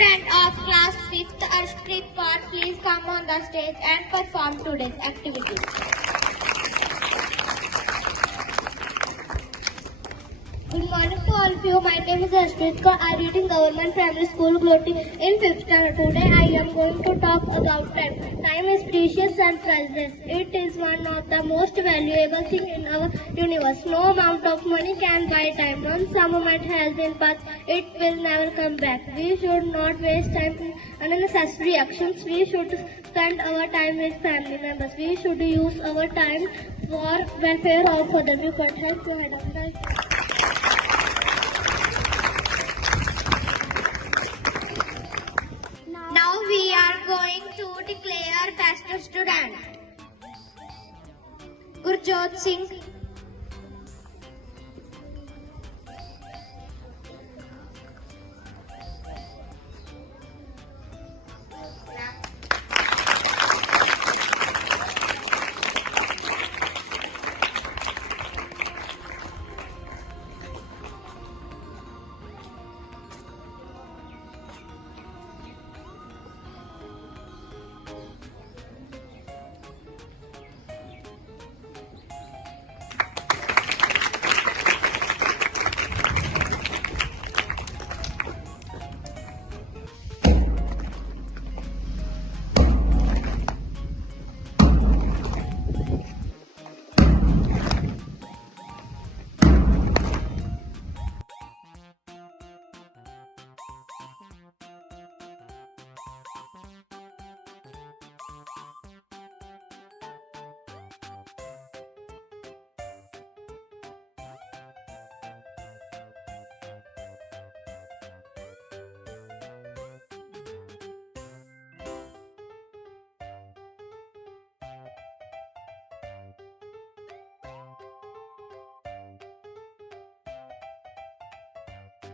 Student of class 5th Arshpreet Kaur, please come on the stage and perform today's activity. Good morning to all of you. My name is Arshpreet Kaur. I read in Government Primary School, Gloti, in 5th standard. Today I am going to talk about time. Time is precious and priceless. It is one of the most valuable things in our universe. No amount of money can buy time. Once a moment has been passed, it will never come back. We should not waste time in unnecessary actions. We should spend our time with family members. We should use our time for welfare of others. You can help your head up. Now we are going to declare best student. Gurjot Singh.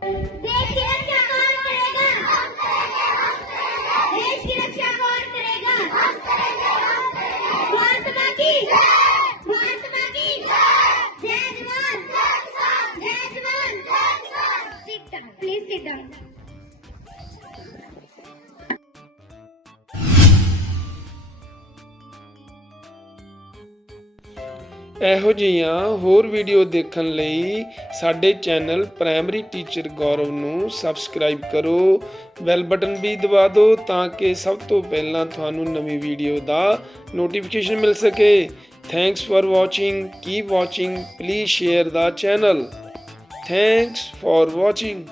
देश की रक्षा कौन करेगा? देश की रक्षा कौन करेगा? भारत माँ की भारत माँ की जय जवान जय जवान। Sit down, please sit down. ਇਹੋ ਜਿਹੀਆਂ ਹੋਰ ਵੀਡੀਓ ਦੇਖਣ ਲਈ ਸਾਡੇ ਚੈਨਲ ਪ੍ਰਾਇਮਰੀ ਟੀਚਰ ਗੌਰਵ ਨੂੰ ਸਬਸਕ੍ਰਾਈਬ ਕਰੋ, ਬੈਲ ਬਟਨ ਵੀ ਦਬਾ ਦਿਓ ਤਾਂ ਕਿ ਸਭ ਤੋਂ ਪਹਿਲਾਂ ਤੁਹਾਨੂੰ ਨਵੀਂ ਵੀਡੀਓ ਦਾ ਨੋਟੀਫਿਕੇਸ਼ਨ ਮਿਲ ਸਕੇ। Thanks for watching, keep watching, please share the channel. Thanks for watching.